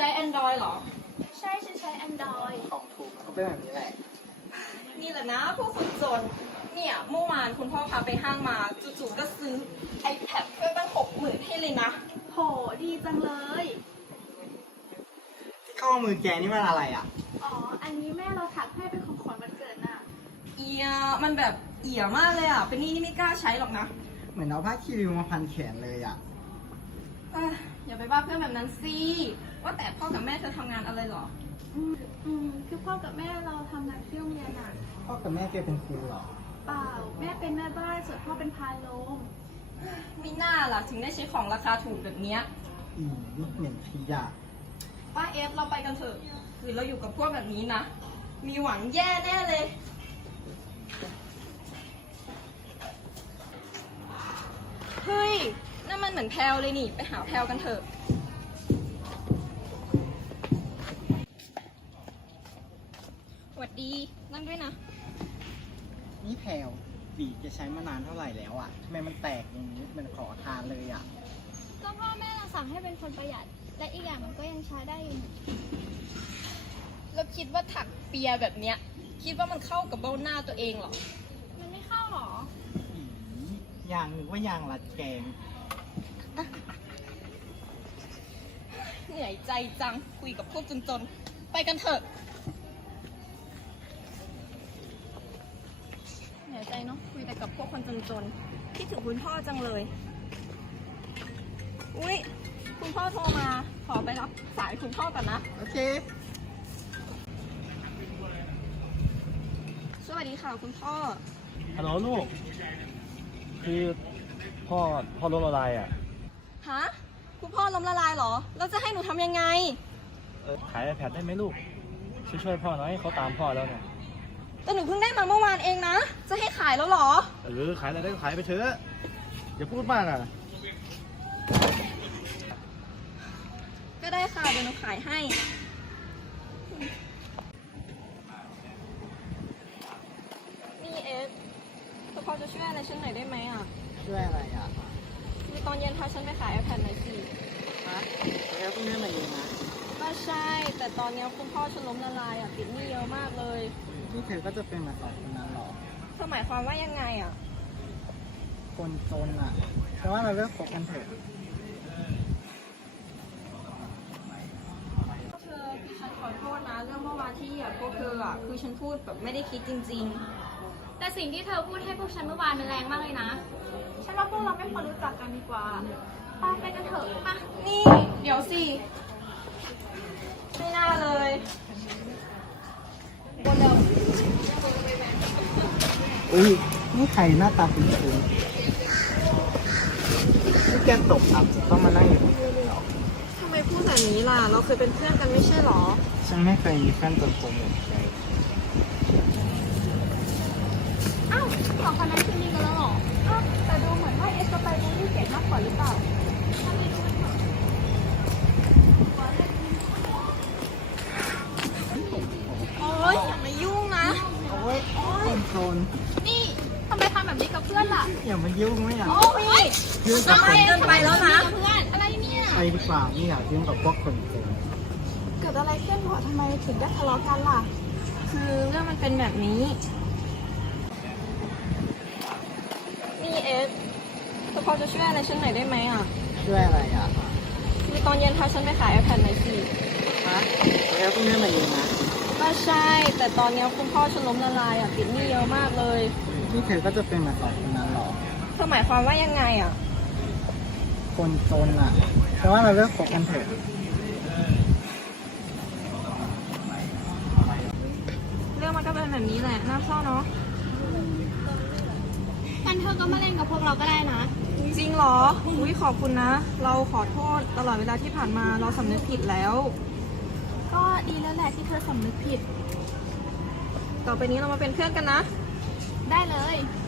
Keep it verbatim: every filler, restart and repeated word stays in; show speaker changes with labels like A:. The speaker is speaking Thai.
A: Android เหรอ
B: ใช่ฉันใช้ Android
C: ของถูกก็เป็นแบบนี้แหละ
A: นี่แหละนะพวกคนจนเนี่ยเมื่อวานคุณพ่อพาไปห้างมาจู่ๆก็ซื้อ iPad เพื่อตั้งหกหมื่นให้เลยนะ
B: โหดีจังเลย
C: ที่ข้อมือแกนี่มันอะไรอ่ะ
B: อ๋อ อันนี้แม่เราถักให้เป็นของขวัญวันเกิดน่ะ
A: เอียมันแบบเอี่ยมากเลยอ่ะเป็นหนี่ที่ไม่กล้าใช้หรอกนะ
C: เหมือนเอาผ้าคีริวมาพันแขนเลยอ่ะ
A: เอ้ยอย่าไปว่าเพื่อนแบบนั้นสิว่าแต่พ่อกับแม่เธอทำงานอะไรเหรอ
B: อืมอืมคือพ่อกับแม่เราทำงานที่โรงเรียนน่ะ
C: พ่อกับแม่แกเป็นครูเหรอ
B: เปล่า แม่เป็นแม่บ้านส่วนพ่อเป็นพาโรง
A: มีหน้าล่ะถึงได้ใช้ของราคาถูกแบบเนี้ย
C: อีเหม็นขยะ
A: ป้าเอฟเราไปกันเถอะคือเราอยู่กับพวกแบบนี้นะมีหวังแย่แน่เลยเฮ้ยนั่นมันเหมือนแพลวเลยนี่ไปหาแพลวกันเถอะสวัสดีนั่งด้วยนะ
C: นี่แพลวหวีจะใช้มานานเท่าไหร่แล้วอ่ะทำไมมันแตกอย่างนี้มันขอทานเลยอ่ะ
B: ก็พ่อแม่เราสั่งให้เป็นคนประหยัด และอีกอย่างมันก็ยังใช้ได้อยู่
A: แล้วคิดว่าถักเปียแบบเนี้ยคิดว่ามันเข้ากับเบ้าหน้าตัวเองเหรอ
B: มันไม่เข้าหรอ
C: อียางนึกว่ายางรัดแกง
A: เหนื่อยใจจังคุยกับพวกจนๆไปกันเถอะเหนื่อยใจเนาะคุยแต่กับพวกคนจนๆคิดถึงคุณพ่อจังเลยอุ๊ยคุณพ่อโทรมาขอไปรับสายคุณพ่อก่อนนะ
C: โอเค
A: สวัสดีค่ะคุณพ่อ
D: ฮัลโหลลูก คือพ่อพ่อล้มละลายอ่ะ
A: ฮะคุณพ่อล้มละลายเหรอแล้วจะให้หนูทำยังไง
D: เออขาย iPad ได้ไหมลูก ช่วยช่วยพ่อหน่อยเขาตามพ่อแล้วเนี่ย
A: แต่หนูเพิ่งได้มาเมื่อวานเองนะ จะให้ขายแล้วเหรอ
D: เออขายอะไรได้ก็ขายไปเถอะอย่าพูดมากอ่ะ
A: ก็ได้ค่ะเดี๋ยวหนูขายให้นี่เอฟเธอพอจะช่วยอะไรฉันหน่อยได้ไหมอ่ะ
C: ช่วยอะไรอ่ะ
A: คือตอนเย็นพาฉันไปขาย iPad หน่อยสิ
C: ฮะแล้วต้องเรื่องอะไรเองนะ
A: ก็ใช่ แต่ตอนนี้คุณพ่อฉันล้มละลายอ่ะติดหนี้เยอะมากเลย
C: ที่เธอก็จะเป็นมาสองคนนั้นเหรอ
A: เธอหมายความว่ายังไงอ่ะ
C: คนจนอ่ะแต่ว่าเราเลิกคบกันเถอะ
A: เธอคือฉันขอโทษนะเรื่องเมื่อวานที่อ่ะพวกเธออ่ะคือฉันพูดแบบไม่ได้คิดจริงๆ
B: แต่สิ่งที่เธอพูดให้พวกฉันเมื่อวานมันแรงมากเลยนะ ฉันว่าพวกเราไม่ควรรู้จักกันดีกว่าไปไปกันเถอะมา
A: นี่เดี๋ยวสิ ไม่น่าเลยบนเดิม
C: อุ้ยนี่ใครหน้าตาคุ้นๆนี่แกตกอับต้องมานั่งอยู่คนเดียวเลยเหรอ
A: ทำไมพูดแบบนี้ล่ะ เราเคยเป็นเพื่อนกันไม่ใช่หรอ
C: ฉันไม่เคยมีแฟนตนตนเหมือนแก
B: อ้าวสองคนนั้นคืนดีกันแล้วเหรออ้าวแต่ดูเหมือนว่าเอสจะไปบูลลี่เก่งมากกว่าหรือเปล่า
A: โอ๊ยอย่ามายุ่งนะ
C: โอ้ยคนจน
B: นี่ทำไมทำแบบนี้กับเพื่อนล่ะ
C: อย่ามายุ่งไม่อยาก
A: โอ้ย
C: ยุ่งกับคน
A: เกินไปแล้วนะ
B: เพื่อน อะไรเนี่ย
C: ไปดีกว่าไม่อยากยุ่งกับพวกคนจน
B: เกิดอะไรขึ้นหรอทำไมถึงได้ทะเลาะกันล่ะ
A: คือเรื่องมันเป็นแบบนี้ นี่เอฟเธอพอจะช่วยอะไรฉันหน่อยได้ไหมอ่ะ
C: ช่วยอะไรอ่ะ
A: คือตอนเย็นพาฉันไปขาย iPad หน่อยสิ
C: ฮะแล้วต้องเรื่องอะไรเองนะ
A: ก็ใช่ แต่ตอนนี้คุณพ่อฉันล้มละลายอ่ะติดหนี้เยอะมากเลย
C: ที่เธอก็จะเป็นมาสองคนนั้นเหรอ
A: เธอหมายความว่ายังไงอ่ะ
C: คนจนอ่ะแต่ว่าเราเลิกคบกันเถอะ
A: เรื่องมันก็เป็นแบบนี้แหละ น่าเศร้าเนาะ
B: กันเธอก็มาเล่นกับพวกเราก็ได้นะ
A: จริงเหรอ อุ้ยขอบคุณนะ เราขอโทษตลอดเวลาที่ผ่านมาเราสำนึกผิดแล้ว
B: ก็ดีแล้วแหละที่เธอสำนึกผิด
A: ต่อไปนี้เรามาเป็นเพื่อนกันนะ
B: ได้เลย
A: โ